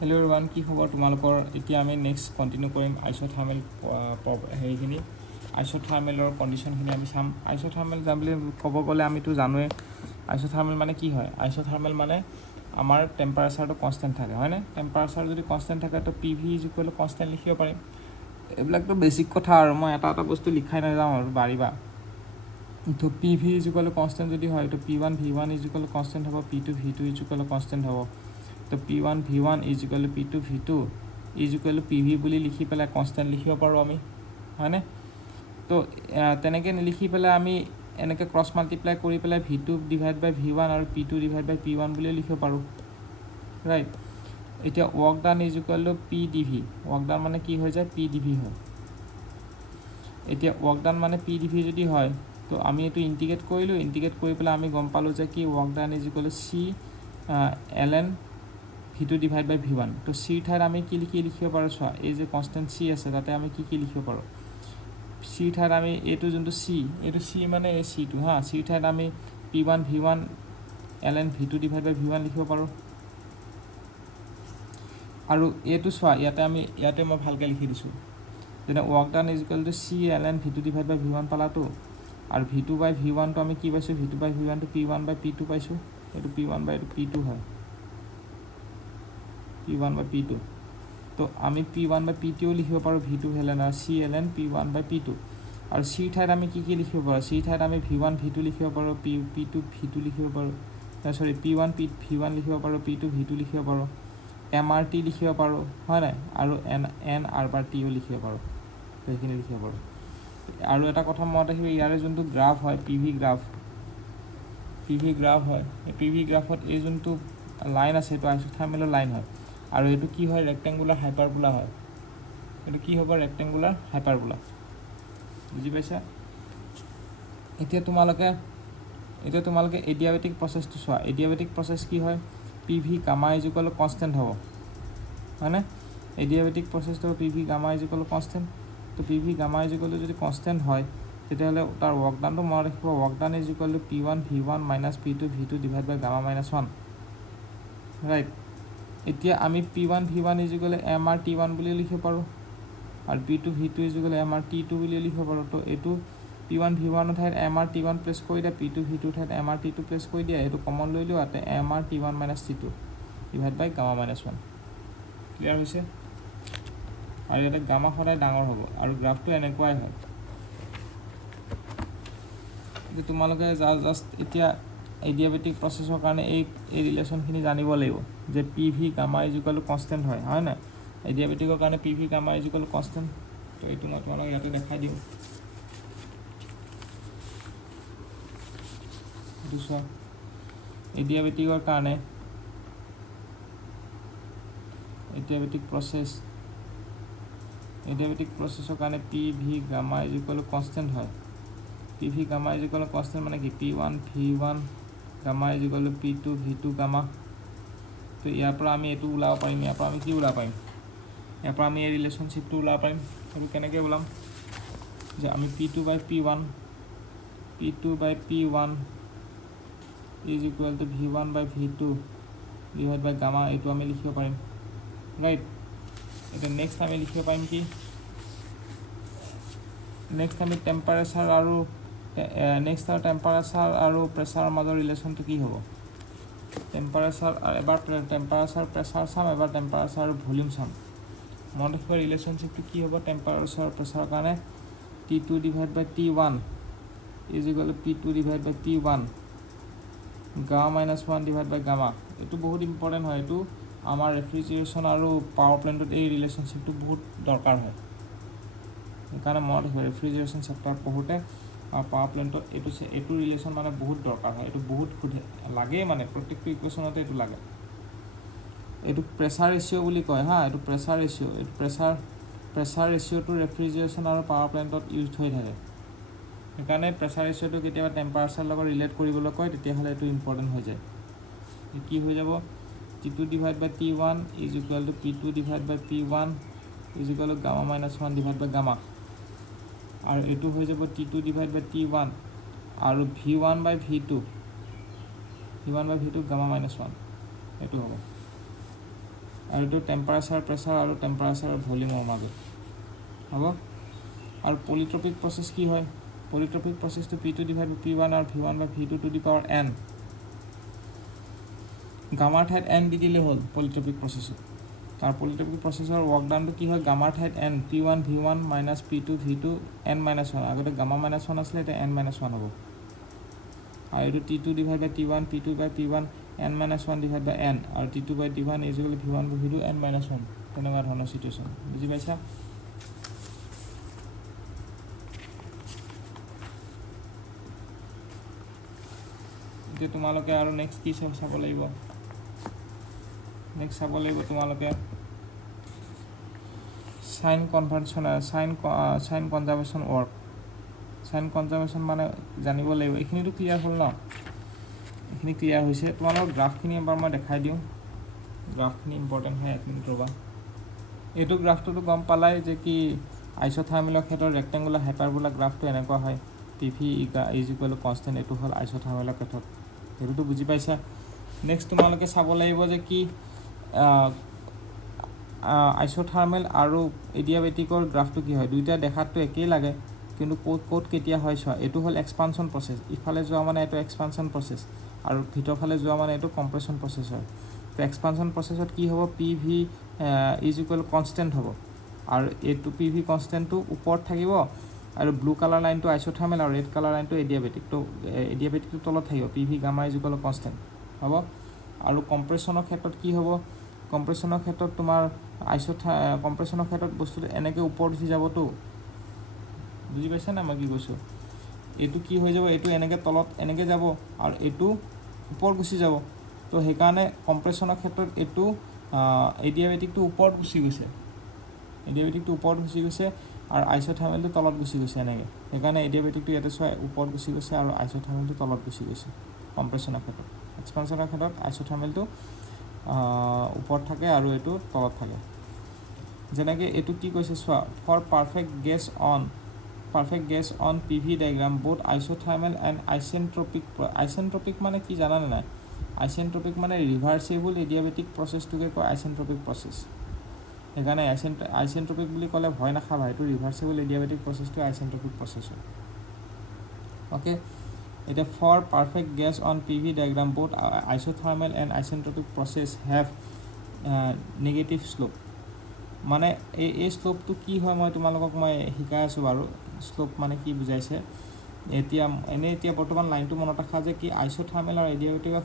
Hello' everyone, কি খবৰ তোমালোকৰ? এতিয়া আমি নেক্সট কণ্টিনিউ কৰিম আইচ'থাৰ্মেল হেৰিখিনি, আইচ'থাৰ্মেলৰ কণ্ডিশ্যনখিনি আমি চাম। আইচ'থাৰ্মেল যাম বুলি ক'ব গ'লে আমিতো জানোৱেই আইচ'থাৰ্মেল মানে কি হয়। আইচ'থাৰ্মেল মানে আমাৰ টেম্পাৰেচাৰটো কনষ্টেণ্ট থাকে, হয়নে? টেম্পাৰেচাৰ যদি কনষ্টেণ্ট থাকে তো P V is equal to constant লিখিব পাৰিম। এইবিলাকতো বেছিক কথা আৰু মই এটা এটা বস্তু লিখাই নাযাওঁ আৰু বাঢ়িবা। তো P V is equal to constant যদি হয় তো P1 V1 is equal to constant হ'ব, P2 V2 is equal to constant হ'ব। তো P1 V1 is equal to P2 V2 is equal two PV বুলি লিখি পেলাই কনষ্টেণ্ট লিখিব পাৰোঁ আমি, হয়নে? তো তেনেকৈ নিলিখি পেলাই আমি এনেকৈ ক্ৰছ মাল্টিপ্লাই কৰি পেলাই V2 ডিভাইড বাই V1 আৰু P2 ডিভাইড বাই P1 বুলিও লিখিব পাৰোঁ, ৰাইট? এতিয়া work done is equal to PdV। Work done মানে কি হৈ যায়? PdV হয়। এতিয়া ৱৰ্ক ডান মানে PdV যদি হয় তো আমি এইটো ইণ্টিগ্ৰেট কৰিলোঁ, ইণ্টিগ্ৰেট কৰি পেলাই আমি গম পালোঁ যে কি work done is equal to C ln V2 divide by V1। তো চিৰ ঠাইত আমি কি লিখিব পাৰোঁ চোৱা, এই যে কনষ্টেণ্ট C আছে তাতে আমি কি লিখিব পাৰোঁ? চিৰ ঠাইত আমি এইটো যোনটো C, এইটো C মানে এই Cটো হা, চিৰ ঠাইত আমি P1 V1 ln V2 divide by V1 লিখিব পাৰোঁ। আৰু এইটো চোৱা, ইয়াতে মই ভালকৈ লিখি দিছোঁ, যেনে work done is equal to C ln V2 divide by V1 পালাতো, আৰু V2 বাই V1টো আমি কি পাইছোঁ? V2 বাই V1টো P1 বাই P2 পাইছোঁ। এইটো P1 বাই এইটো P2 হয়, P1 বাই P2। তো আমি P1 বাই P2 লিখিব পাৰোঁ V2 ln C ln P1 বাই P2। আৰু চিৰ ঠাইত আমি কি লিখিব পাৰোঁ? চিৰ ঠাইত আমি V1 V2 লিখিব পাৰোঁ, P2 V2 লিখিব পাৰোঁ, P1 V1 লিখিব পাৰোঁ, P2 V2 লিখিব পাৰোঁ, MRT লিখিব পাৰোঁ, হয় নাই? আৰু N R T লিখিব পাৰোঁ, তো সেইখিনি লিখিব পাৰোঁ। আৰু এটা কথা মনত ৰাখিব, ইয়াৰে যোনটো গ্ৰাফ হয় PV গ্ৰাফ হয়, এই PV গ্ৰাফত এই যোনটো লাইন আছে এইটো আইচ'থাৰ্মেলৰ লাইন হয়। আৰু এইটো কি হয়? ৰেক্টেংগুলাৰ হাইপাৰবোলা হয়। এইটো কি হ'ব? ৰেক্টেংগুলাৰ হাইপাৰবোলা। বুজি পাইছা? এতিয়া তোমালোকে এডিয়াবেটিক প্ৰচেছটো চোৱা। এডিয়াবেটিক প্ৰচেছ কি হয়? PV gamma is equal to constant হ'ব, হয়নে? এডিয়াবেটিক প্ৰচেছটো PV gamma is equal to constant. তো PV gamma is equal to যদি কনষ্টেণ্ট হয় তেতিয়াহ'লে তাৰ ৱৰ্ক ডানটো মনত ৰাখিব, work done is equal to P1 V1 minus P2 V2 divide by gamma minus 1, right? এতিয়া আমি P1 V1 is equal two MRT1 বুলি লিখিব পাৰোঁ, আৰু P2 V2 is equal two MRT2 বুলি লিখিব পাৰোঁ। তো এইটো P1 V1 ঠাইত MRT1 প্লেচ কৰি দিয়া, P2 V2 ঠাইত MRT2 প্লেচ কৰি দিয়া, এইটো কমন লৈ লোৱা, তাতে MRT1 minus T2 divide by gamma minus 1। Clear হৈছে? আৰু ইয়াতে গামা সদায় ডাঙৰ হ'ব, আৰু গ্ৰাফটো এনেকুৱাই হয়। যে তোমালোকে জাষ্ট এতিয়া এডিয়াবেটিক প্ৰচেছৰ কাৰণে এই ৰিলেশ্যনখিনি জানিব লাগিব যে PV gamma is equal to constant হয়, হয় নাই? এডিয়াবেটিকৰ কাৰণে PV gamma is equal to constant. তো এইটো মই তোমালোক ইয়াতে দেখাই দিওঁ, এইটো চোৱা। এডিয়াবেটিকৰ কাৰণে এডিয়াবেটিক প্ৰচেছৰ কাৰণে PV gamma is equal to constant হয়। PV gamma is equal to constant মানে কি? P1 V1 gamma is equal to P2 V2 gamma. তো ইয়াৰ পৰা আমি এইটো ওলাব পাৰিম, ইয়াৰ পৰা আমি কি ওলাব পাৰিম? ইয়াৰ পৰা আমি এই ৰিলেশ্যনশ্বিপটো ওলাব পাৰিম। সেইটো কেনেকৈ ওলাম? যে আমি P2 by P1 is equal to V1 by V2 divide by gamma, এইটো আমি লিখিব পাৰিম, ৰাইট? এতিয়া নেক্সট আমি লিখিব পাৰিম কি? নেক্সট আমি টেম্পাৰেচাৰ আৰু প্ৰেছাৰৰ মাজৰ ৰিলেশ্যনটো কি হ'ব? এবাৰ টেম্পাৰেচাৰ প্ৰেছাৰ চাম, এবাৰ টেম্পাৰেচাৰ আৰু ভলিউম চাম। মনত ৰাখিব ৰিলেশ্যনশ্বিপটো কি হ'ব? টেম্পাৰেচাৰ আৰু প্ৰেছাৰৰ কাৰণে T2 divide by T1 is equal to P2 divide by P1 gamma minus 1 divide by gamma. এইটো বহুত ইম্পৰ্টেণ্ট হয়। এইটো আমাৰ ৰেফ্ৰিজাৰেশ্যন আৰু পাৱাৰ প্লেণ্টত এই ৰিলেশ্যনশ্বিপটো বহুত দৰকাৰ হয়। সেইকাৰণে মনত ৰাখিব ৰেফ্ৰিজাৰেশ্যন চেপ্টাৰ পঢ়োঁতে আৰু পাৱাৰ প্লেণ্টত এইটো ৰিলেশ্যন মানে বহুত দৰকাৰ হয়। এইটো বহুত লাগেই, মানে প্ৰত্যেকটো ইকুৱেশ্যনতে এইটো লাগে। এইটো প্ৰেছাৰ ৰেচিঅ' বুলি কয় হা, এইটো প্ৰেছাৰ ৰেচিঅ'। এইটো প্ৰেছাৰ ৰেচিঅ'টো ৰেফ্ৰিজাৰেশ্যন আৰু পাৱাৰ প্লেণ্টত ইউজ হৈ থাকে। সেইকাৰণে প্ৰেছাৰ ৰেচিঅ'টো কেতিয়াবা টেম্পাৰেচাৰ লগত ৰিলেট কৰিবলৈ কয়, তেতিয়াহ'লে এইটো ইম্পৰ্টেণ্ট হৈ যায়। কি হৈ যাব? T2 divide by T1 is equal to P2 divide by P1 is equal to gamma minus 1 divide by gamma. আৰু এইটো হৈ যাব T2 ডিভাইড বাই T1 আৰু V1 by V2 gamma minus 1, এইটো হ'ব। আৰু এইটো টেম্পাৰেচাৰ প্ৰেছাৰ আৰু টেম্পাৰেচাৰ ভলিউমৰ মাজত হ'ব। আৰু পলিট্ৰপিক প্ৰচেছ কি হয়? পলিট্ৰপিক প্ৰচেছটো P2 ডিভাইড বাই P1 আৰু V1 by V2 to the power n গামাৰ ঠাইত n দি দিলে হ'ল পলিট্ৰপিক প্ৰচেছত। তাৰ পলিট্ৰপিক প্ৰচেছৰ ৱৰ্ক ডানটো কি হয়? গামাৰ ঠাইত n P1 V1 minus P2 V2 n-1 আগতে গামা -1 আছিলে, এতিয়া n-1 হ'ব। আৰু এইটো T2 divide by T1 P2 by P1 n-1 divide by n আৰু T2 by T1 is equal V1 by V2 n-1 তেনেকুৱা ধৰণৰ চিটুৱেশ্যন। বুজি পাইছা? এতিয়া তোমালোকে আৰু নেক্সট কি চাব লাগিব? নেক্সট চাব লাগিব তোমালোকে sign conversion sign conservation work. Sign conservation মানে জানিব লাগিব। এইখিনিতো ক্লিয়াৰ হ'ল ন? এইখিনি ক্লিয়াৰ হৈছে। তোমালোকৰ গ্ৰাফখিনি এবাৰ মই দেখাই দিওঁ। গ্ৰাফখিনি ইম্পৰ্টেণ্ট হয়, 1 মিনিট ৰ'বা। এইটো গ্ৰাফটোতো গম পালাই যে কি আইচোথাৰ্মেলৰ ক্ষেত্ৰত ৰেক্টেংগুলাৰ হাইপাৰবোলা গ্ৰাফটো এনেকুৱা হয়। PV is equal to constant, এইটো হ'ল আইচোথাৰ্মেলৰ ক্ষেত্ৰত। সেইটোতো বুজি পাইছা। নেক্সট তোমালোকে চাব লাগিব যে কি আইচোথাৰ্মেল আৰু এডিয়াবেটিকৰ গ্ৰাফটো কি হয়। দুইটা দেখাতটো একেই লাগে, কিন্তু ক'ত কেতিয়া হয় চোৱা। এইটো হ'ল এক্সপানশ্যন প্ৰচেছ, ইফালে যোৱা মানে এইটো এক্সপানশ্যন প্ৰচেছ, আৰু ভিতৰফালে যোৱা মানে এইটো কম্প্ৰেশ্যন প্ৰচেছ হয়। তো এক্সপানশ্যন প্ৰচেছত কি হ'ব? PV ইজ ইকুৱেল কনষ্টেণ্ট হ'ব, আৰু এইটো PV কনষ্টেণ্টটো ওপৰত থাকিব, আৰু ব্লু কালাৰ লাইনটো আইচোথাৰ্মেল আৰু ৰেড কালাৰ লাইনটো এডিয়াবেটিক। তো এডিয়াবেটিকটো তলত থাকিব, PV gamma is equal constant হ'ব। আৰু কম্প্ৰেশ্যনৰ ক্ষেত্ৰত কি হ'ব? কম্প্ৰেশ্যনৰ ক্ষেত্ৰত তোমাৰ কম্প্ৰেশ্যনৰ ক্ষেত্ৰত বস্তুটো এনেকৈ ওপৰত উঠি যাবতো। বুজি পাইছা নাই মই কি কৈছোঁ? এইটো কি হৈ যাব? এইটো এনেকৈ তলত এনেকৈ যাব, আৰু এইটো ওপৰত গুচি যাব। তো সেইকাৰণে কম্প্ৰেশ্যনৰ ক্ষেত্ৰত এইটো এডিয়াবেটিকটো ওপৰত গুচি গৈছে, এডিয়াবেটিকটো ওপৰত গুচি গৈছে, আৰু আইচোথাৰ্মেলটো তলত গুচি গৈছে এনেকৈ। সেইকাৰণে এডিয়াবেটিকটো ইয়াতে চোৱা ওপৰত গুচি গৈছে, আৰু আইচোথাৰ্মেলটো তলত গুচি গৈছে কম্প্ৰেশ্যনৰ ক্ষেত্ৰত। এক্সপানশ্যনৰ ক্ষেত্ৰত আইচোথাৰ্মেলটো ওপৰত থাকে আৰু এইটো তলত থাকে। যেনেকৈ এইটো কি কৈছে চোৱা, for perfect gas on PV diagram both isothermal and isentropic মানে কি জানানে নাই? আইচেণ্ট্ৰপিক মানে ৰিভাৰ্চেবল এডিয়াবেটিক প্ৰচেছটোকে কয় আইচেণ্ট্ৰপিক প্ৰচেছ। সেইকাৰণে আইচেণ্ট্ৰপিক বুলি ক'লে ভয় নাখাবা, এইটো ৰিভাৰ্চেবল এডিয়াবেটিক প্ৰচেছটো আইচেণ্ট্ৰপিক প্ৰচেছ হয়। অ'কে, এতিয়া for perfect gas on PV diagram both isothermal and isentropic process have negative slope. মানে এই শ্লোপটো কি হয় মই তোমালোকক শিকাই আছোঁ বাৰু। শ্লোপ মানে কি বুজাইছে এতিয়া বৰ্তমান লাইনটো মনত ৰাখা যে কি আইচোথাৰ্মেল আৰু এডিয়াবেটিকৰ